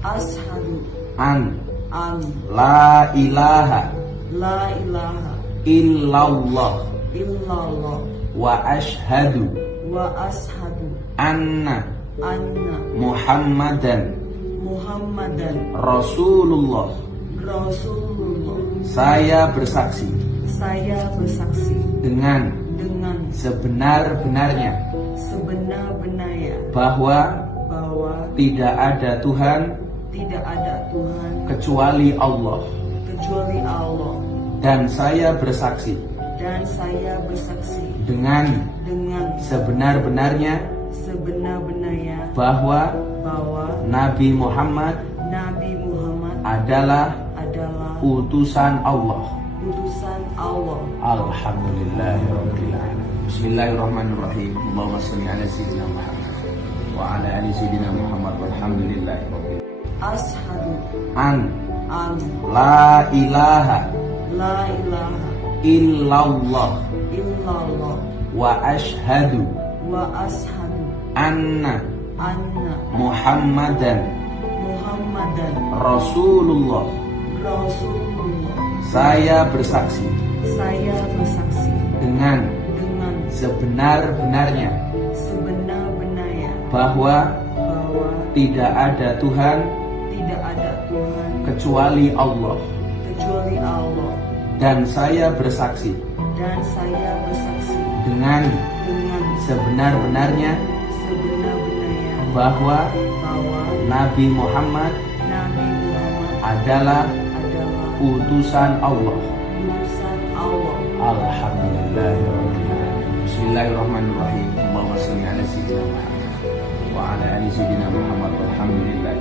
Ashadu an an la ilaha la ilaha illallah illallah wa ashhadu wa ashadu anna anna Muhammadan Muhammadan Rasulullah. Rasulullah. Saya bersaksi Saya bersaksi dengan sebenar-benarnya bahwa bahwa tidak ada Tuhan tidak ada Tuhan kecuali Allah, kecuali Allah, dan saya bersaksi dengan sebenar-benarnya bahwa Nabi Muhammad adalah utusan Allah. Alhamdulillahirabbil alamin. Bismillahirrahmanirrahim. Allahumma shalli ala sayyidina Muhammad wa ala ali sayyidina Muhammad walhamdulillahirabbil alamin. Ashadu An an la ilaha la ilaha illallah illallah wa ashhadu wa ashadu anna anna Muhammadan Muhammadan Rasulullah. Rasulullah. Saya bersaksi dengan sebenar-benarnya bahwa tidak ada Tuhan kecuali Allah, dan saya bersaksi dengan sebenar-benarnya bahwa Nabi Muhammad adalah utusan Allah. Alhamdulillahirabbil alamin. Bismillahirrahmanirrahim. Allahumma shalli ala sayyidina Muhammad wa ala ali sayyidina Muhammad walhamdulillah.